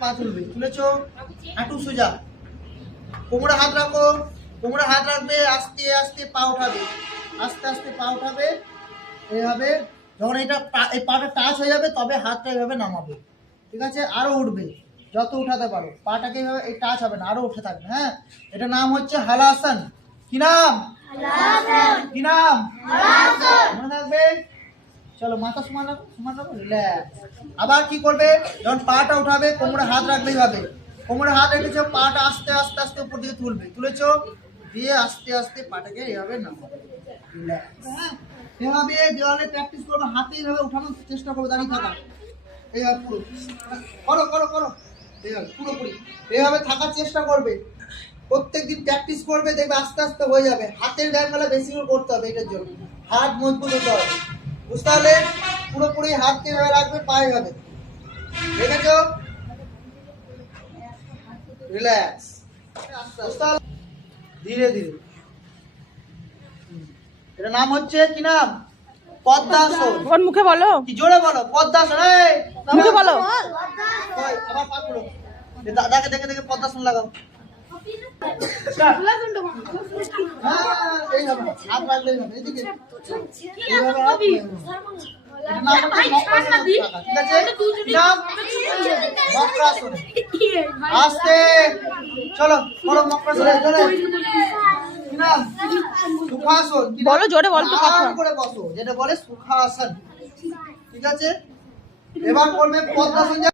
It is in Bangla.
পা তুলবে, তুলেছো, হাঁটু সোজা, কোমরে হাত রাখো, কোমরে হাত রাখবে, আস্তে আস্তে পা উঠাবে, আস্তে আস্তে পা উঠাবে এইভাবে। যখন এটা এই পাটা টাচ হয়ে যাবে তবে হাতটা এইভাবে নামাবে, ঠিক আছে? আরো উঠবে, যত উঠাতে পারো, পাটাকে এইভাবে, এই টাচ হবে না, আরো উঠে থাকবে। হ্যাঁ, এটা নাম হচ্ছে হালাসন। কি নাম? কি নাম? মনে থাকবে। চলো, মাথা সমান রাখো, সমান রাখো, রিল্যাক্স। আবার কি করবে, যখন পাটা উঠাবে কোমরে হাত রাখবে এইভাবে, কোমরে হাত রেখেছো, পাটা আস্তে আস্তে আস্তে উপর দিকে তুলবে, তুলেছো, দিয়ে আস্তে আস্তে পাটাকে এইভাবে নামাবে, রিল্যাক্স। হ্যাঁ, এভাবে দেওয়ালে প্র্যাকটিস করবে, হাতে এইভাবে উঠানোর চেষ্টা করবে, দাঁড়িয়ে থাকা, এইভাবে পুরো করো করো করো, এইভাবে পুরোপুরি এইভাবে থাকার চেষ্টা করবে। প্রত্যেকদিন প্র্যাকটিস করবে, দেখবে আস্তে আস্তে হয়ে যাবে। হাতের ব্যায়ামগুলো বেশি করে করতে হবে, এটার জন্য হাত মজবুত হতে হবে, বুঝতে পারলে? পুরোপুরি হাতকে এভাবে রাখবে, পায়ে হবে, দেখেছো? রিল্যাক্স, ধীরে ধীরে। এটার নাম হচ্ছে কি নাম? পদ্মাসন। ওর মুখে বলো, কি জোরে বলো, পদ্মাসন। এই মুখে বলো। আবার পা খুলো, দেখে দেখে দেখে পদ্মাসন লাগাও। এইভাবে হাত রাখলেই হবে, এদিকে এইভাবে হাত, এটার নাম হচ্ছে মকরাসন। ঠিক আছে, কি নাম? মকরাসন। আস্তে চলো করো মকরাসন। কি নাম? সুখাসন। কি নাম? বলো, জোরে বল তো কথা। আরাম করে বসো, যেটা বলে সুখাসন, ঠিক আছে? এবার করবে পদ্মাসন।